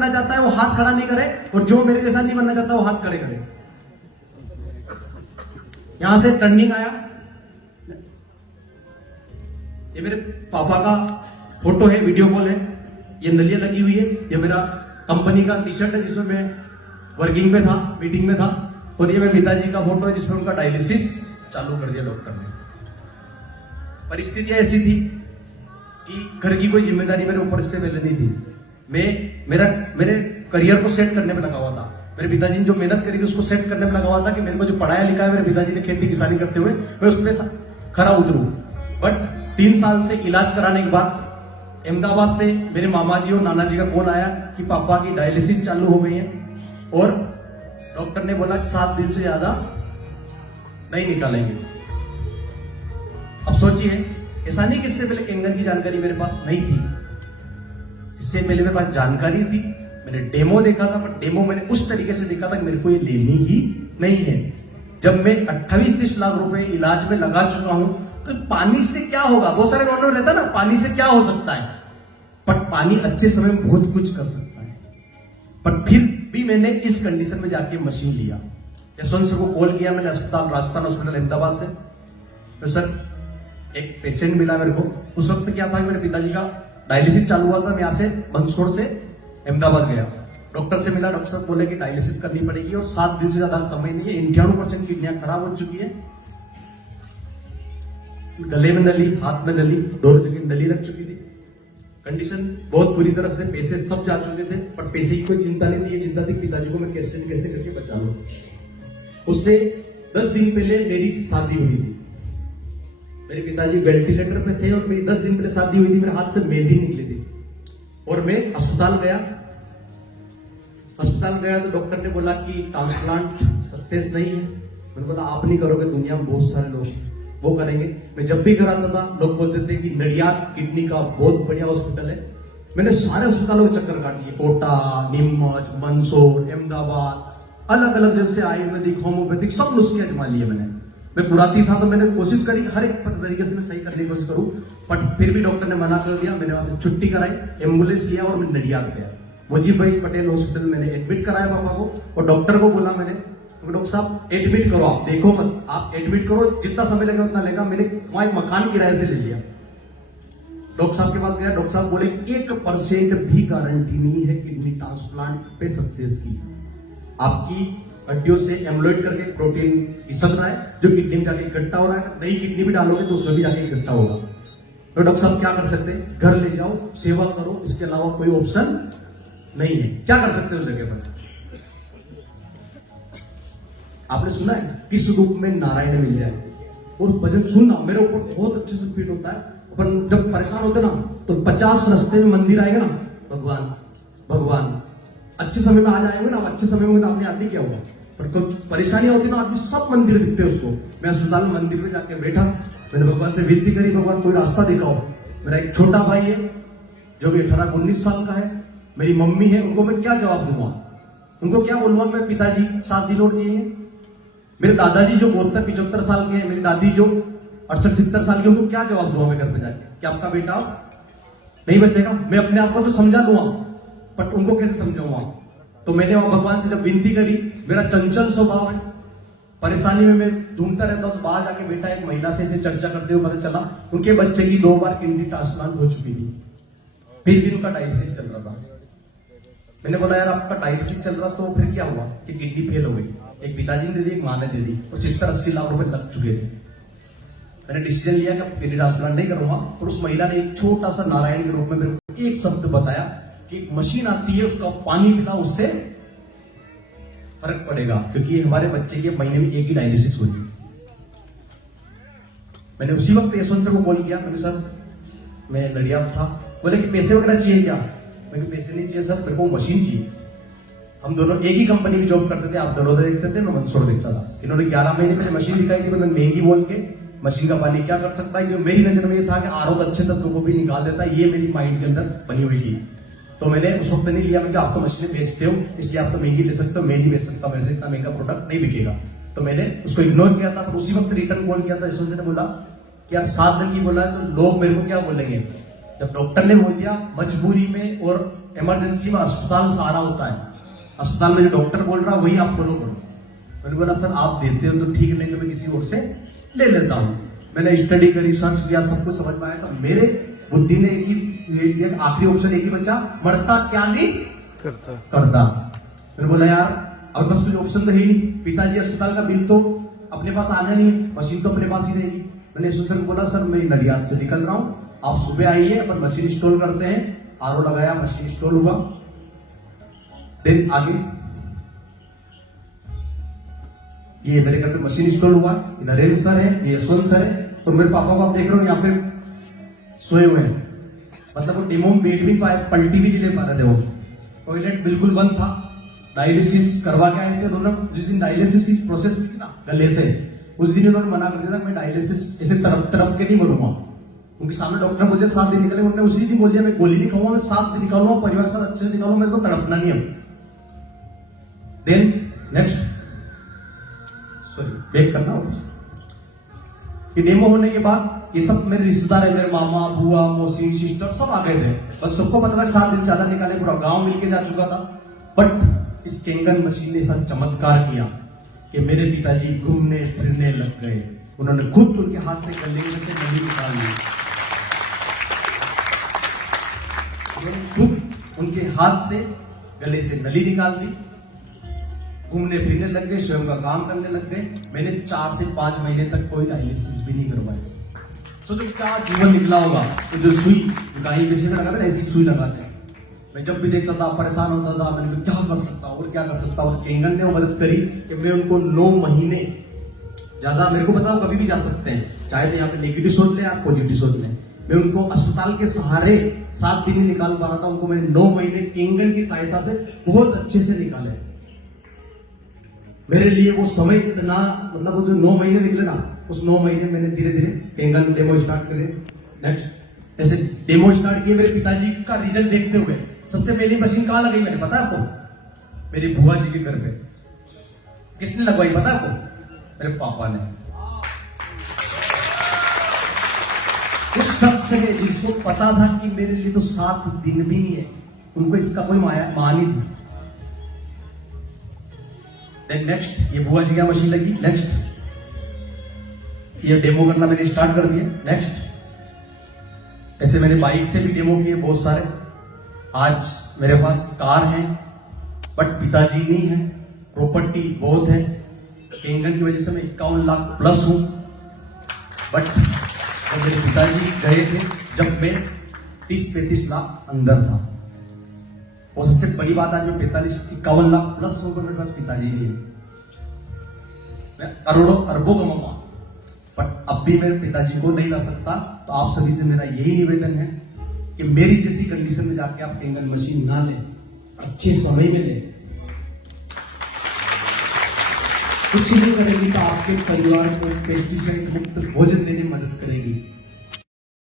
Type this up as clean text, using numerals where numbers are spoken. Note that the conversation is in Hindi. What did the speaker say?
बनना चाहता है वो हाथ खड़ा नहीं करे, और जो मेरे जैसा नहीं बनना चाहता वो हाथ खड़े करे। यहां से टर्निंग आया, ये मेरे पापा का फोटो है, वीडियो कॉल है, ये नलियां लगी हुई है, ये मेरा कंपनी का टी शर्ट है जिसमें मैं वर्किंग में था, मीटिंग में था, और ये मेरे पिताजी का फोटो है जिसमें उनका डायलिसिस चालू कर दिया डॉक्टर ने। परिस्थितियां ऐसी थी कि घर की कोई जिम्मेदारी मेरे ऊपर से पहले नहीं थी। मेरे करियर को सेट करने में लगा हुआ था। मेरे पिताजी ने जो मेहनत करी थी उसको सेट करने में लगा हुआ था कि मेरे को जो पढ़ाया लिखा है मेरे पिताजी ने खेती किसानी करते हुए, मैं उसमें खरा उतरूं। बट 3 साल से इलाज कराने के बाद अहमदाबाद से मेरे मामा जी और नाना जी का कॉल आया कि पापा की डायलिसिस चालू हो गई है, और डॉक्टर ने बोला कि 7 दिन से ज्यादा नहीं निकालेंगे। अब सोचिए, ऐसा नहीं कि इससे पहले कैंगर की जानकारी मेरे पास नहीं थी, इससे पहले मेरे पास जानकारी थी। मैंने डेमो देखा था, पर डेमो मैंने उस तरीके से देखा था कि मेरे को ये लेनी ही नहीं है। जब मैं 28-30 लाख रुपए इलाज में लगा चुका हूं, तो पानी से क्या होगा? बहुत सारे नॉन लेता ना, पानी से क्या हो सकता है, पर पानी अच्छे समय में बहुत कुछ कर सकता है। पर फिर भी मैंने इस कंडीशन में जाके मशीन लिया। यशवंत सर को कॉल किया मैंने, अस्पताल राजस्थान हॉस्पिटल अहमदाबाद से। तो सर एक पेशेंट मिला मेरे को। उस वक्त क्या था कि मेरे पिताजी का डायलिसिस चालू हुआ था। मैं यहां से मंदसौर से अहमदाबाद गया, डॉक्टर से मिला। डॉक्टर साहब बोले कि डायलिसिस करनी पड़ेगी और 7 दिन से ज्यादा समय नहीं है, 98% किडनियां खराब हो चुकी है। गले में नली, हाथ में नली, दोनों जगह नली लग चुकी थी। कंडीशन बहुत बुरी तरह से, पैसे सब जा चुके थे, पर पैसे की कोई चिंता नहीं थी। ये चिंता थी पिताजी को मैं कैसे न कैसे करके बचा लूं। उससे 10 दिन पहले मेरी शादी हुई थी। मेरे पिताजी वेंटिलेटर पे थे और मेरी 10 दिन पहले शादी हुई थी। मेरे हाथ से मेहंदी निकली थी और मैं अस्पताल गया तो डॉक्टर ने बोला कि ट्रांसप्लांट सक्सेस नहीं है। मैंने बोला आप नहीं करोगे, दुनिया में बहुत सारे लोग वो करेंगे। मैं जब भी घर आता था लोग बोलते थे कि नडियाद किडनी का बहुत बढ़िया हॉस्पिटल है। मैंने सारे अस्पतालों के चक्कर काट लिए, कोटा, नीमच, मंदसौर, अहमदाबाद, अलग अलग जगह से आयुर्वेदिक, होम्योपैथिक सब नुस्खे आजमा लिए मैंने। मैं पुराती था तो मैंने कोशिश करी हर एक तरीके से मैं सही करने की कोशिश करूं, बट फिर भी डॉक्टर ने मना कर दिया। मैंने वहां से छुट्टी कराई, एम्बुलेंस लिया और मैं नडियाद गया। मुजीब भाई पटेल हॉस्पिटल मैंने एडमिट कराया पापा को, और डॉक्टर को बोला मैंने, डॉक्टर साहब एडमिट करो, आप देखो मत, आप एडमिट करो, जितना समय लगेगा उतना लेगा। मैंने वहां एक मकान किराए से ले लिया। डॉक्टर साहब के पास गया, डॉक्टर साहब बोले 1% भी गारंटी नहीं है किडनी ट्रांसप्लांट पे सक्सेस की। आपकी हड्डियों से एम्लोइड करके प्रोटीन खिसक रहा है जो किडनी में जाके इकट्ठा हो रहा है। नई किडनी भी डालोगे तो उसमें भी जाके इकट्ठा होगा। तो डॉक्टर साहब क्या कर सकते हैं? घर ले जाओ, सेवा करो, इसके अलावा कोई ऑप्शन नहीं है। क्या कर सकते हो उस जगह पर? आपने सुना है किस रूप में नारायण मिल जाए, और भजन सुनना मेरे ऊपर बहुत अच्छे से फीट होता है। अपन जब परेशान होते ना तो 50 रास्ते में मंदिर आएगा ना, भगवान अच्छे समय में आ जाएंगे ना, अच्छे समय में तो आपने याद नहीं किया होगा, पर कुछ परेशानी होती ना आदमी सब मंदिर दिखते हैं उसको। मैं अस्पताल में मंदिर में जाके बैठा, मैंने भगवान से विनती करी, भगवान कोई रास्ता दिखाओ। मेरा एक छोटा भाई है जो भी 18-19 साल का है, मेरी मम्मी है, उनको मैं क्या जवाब दूंगा? उनको क्या बोलूंगा? मैं पिताजी 7 दिन और जिएंगे। मेरे दादाजी जो 72-75 साल के हैं, मेरी दादी जो 68-70 साल की, उनको क्या जवाब दूंगा मैं घर पे जाके कि आपका बेटा नहीं बचेगा? मैं अपने आप को तो समझा दूंगा, बट उनको कैसे समझाऊंगा? तो मैंने वहां भगवान से जब विनती करी, मेरा चंचल स्वभाव है, परेशानी में मैं ढूंढता रहता हूं। बाहर जाके बेटा एक महिला से चर्चा करते हुए पता चला उनके बच्चे की 2 बार किडनी ट्रांसप्लांट हो चुकी थी, फिर भी उनका डायलिसिस चल रहा था। मैंने बोला यार आपका डायलिसिस चल रहा तो फिर क्या हुआ कि किडनी फेल हो गई? एक पिताजी ने दे दी, एक माँ ने दे दी, और 70-80 लाख रुपए लग चुके थे। मैंने डिसीजन लिया कि किडनी ट्रांसप्लांट नहीं करूंगा, और उस महिला ने एक छोटा सा नारायण के रूप में मेरे को एक शब्द बताया कि एक मशीन आती है, उसका पानी पिला, उससे फर्क पड़ेगा, क्योंकि हमारे बच्चे के महीने में एक ही डायलिसिस होती है। मैंने उसी वक्त यशवंत सर को कॉल किया, मैंने सर मैं नडियाद था, बोले कि पैसे वगैरह चाहिए क्या? मैंने पैसे नहीं चाहिए सर, मेरे को मशीन चाहिए। हम दोनों एक ही कंपनी में जॉब करते थे, आप दरोदा देखते थे, मैं मंदसौर देखता था। इन्होंने 11 महीने पहले मशीन दिखाई थी, मैंने महंगी बोल के मशीन का पानी क्या कर सकता है, क्योंकि मेरी नजर में ये था कि आरोप अच्छे तत्वों को भी निकाल देता है, ये मेरी माइंड के अंदर बनी हुई थी। तो मैंने उस वक्त नहीं लिया, मैं आप तो मशीनें बेचते हो इसलिए आप तो महंगी ले सकते हो, मैं नहीं बेच सकता, मेरे से इतना महंगा प्रोडक्ट नहीं बिकेगा। तो मैंने उसको इग्नोर किया था, पर उसी वक्त रिटर्न कॉल किया था। यशवंत ने बोला कि यार 7 दिन की बोला है तो लोग मेरे को क्या बोलेंगे? जब डॉक्टर ने बोल दिया मजबूरी में और इमरजेंसी में अस्पताल सहारा होता है, अस्पताल में जो डॉक्टर बोल रहा है वही आप फॉलो करो। मैंने बोला सर आप देते हो तो ठीक, नहीं तो मैं किसी और से ले लेता हूँ। मैंने स्टडी करी, सर्च किया, सब कुछ समझ में आया। तो मेरे बुद्धि ने एक ही आखिरी ऑप्शन एक ही बचा, मरता क्या नहीं करता। मैंने बोला यार अब बस कोई ऑप्शन तो है ही नहीं, पिताजी अस्पताल का बिल तो अपने पास आना नहीं है, मशीन तो अपने पास ही रहेगी। मैंने सुन को बोला सर मैं नडियाद से निकल रहा हूं, आप सुबह आइए, अपन मशीन इंस्टॉल करते हैं। आरओ लगाया, मशीन इंस्टॉल हुआ। दिन आगे ये मेरे घर पे मशीन इंस्टॉल हुआ। नरेंद्र सर है, ये यशवंत सर है, और मेरे पापा को आप देख रहे हो यहाँ पे सोए हुए हैं। मतलब वो डेमो में बैठ भी पाए, पलटी भी नहीं ले पा रहे थे। वो टॉयलेट बिल्कुल बंद था, डायलिसिस करवा के आए थे दोनों। जिस दिन डायलिसिस की प्रोसेस हुई ना गले से, उस दिन उन्होंने मना कर दिया था मैं डायलिसिस ऐसे तरफ के नहीं मरूंगा। उनके सामने डॉक्टर मुझे 7 दिन निकले, उन्होंने उसी दिन बोल दिया मैं गोली नहीं खाऊंगा, मैं 7 दिन निकालूंगा, परिवार के साथ अच्छे से निकालूंगा, मेरे को तड़पना नहीं है। देन नेक्स्ट बैक करना होगा। ये डेमो होने के बाद ये सब मेरे रिश्तेदार है, मेरे मामा, बुआ, मौसी, सिस्टर सब आ गए थे। बस सबको पता था 7 दिन से ज्यादा निकाले, पूरा गांव मिलके जा चुका था। बट इस केंगन मशीन ने ऐसा चमत्कार किया कि मेरे पिताजी घूमने फिरने लग गए। उन्होंने खुद उनके हाथ से गले में से नली निकाल ली, उन्होंने खुद उनके हाथ से गले से नली निकाल दी, घूमने फिरने लग गए, स्वयं का काम करने लग गए। मैंने 4 से 5 महीने तक कोई डायलिसिस भी नहीं करवाई। सोचो क्या जीवन निकला होगा। तो जो सुई गाय वैसे में लगाते ऐसी सुई लगाते हैं। मैं जब भी देखता था परेशान होता था, मैंने क्या कर सकता हूँ और क्या कर सकता हूँ। केंगन ने मदद करी कि मैं उनको 9 महीने, ज्यादा मेरे को पता हो कभी भी जा सकते हैं, चाहे तो यहाँ पे नेगेटिव सोच ले आप पॉजिटिव सोच ले। मैं उनको अस्पताल के सहारे 7 दिन निकाल पा रहा था, उनको मैंने 9 महीने केंगन की सहायता से बहुत अच्छे से निकाले। मेरे लिए वो समय इतना, मतलब वो जो 9 महीने निकले ना, उस 9 महीने मैंने धीरे धीरे केंगन डेमो स्टार्ट करे। नेक्स्ट ऐसे डेमो स्टार्ट किए मेरे पिताजी का रिजल्ट देखते हुए। सबसे पहली मशीन कहां लगाई मैंने पता है आपको? मेरी बुआ जी के घर पे। किसने लगवाई पता है आपको? मेरे पापा ने। उस शख्स ने जिसको पता था कि मेरे लिए तो 7 दिन भी नहीं है, उनको इसका कोई मान ही नहीं। नेक्स्ट ये बुआ जी का मशीन लगी। नेक्स्ट ये डेमो करना मैंने स्टार्ट कर दिया। नेक्स्ट ऐसे मैंने बाइक से भी डेमो किए बहुत सारे। आज मेरे पास कार है बट पिताजी नहीं है, प्रॉपर्टी बहुत है। केंगन की वजह से मैं 51 लाख प्लस हूं। बट जब मेरे पिताजी गए थे, जब मैं 30-35 लाख अंदर था। और सबसे बड़ी बात आज मैं 45-51 लाख प्लस होकर मेरे पास पिताजी नहीं है। मैं करोड़ों अरबों कमाऊंगा बट अब भी मेरे पिताजी को नहीं ला सकता। तो आप सभी से मेरा यही निवेदन है कि मेरी जैसी कंडीशन में जाके आप केंगन मशीन ना लें, अच्छे समय में लें। कुछ नहीं करेगी तो आपके परिवार को पेस्टिसाइड मुक्त भोजन देने में मदद करेगी।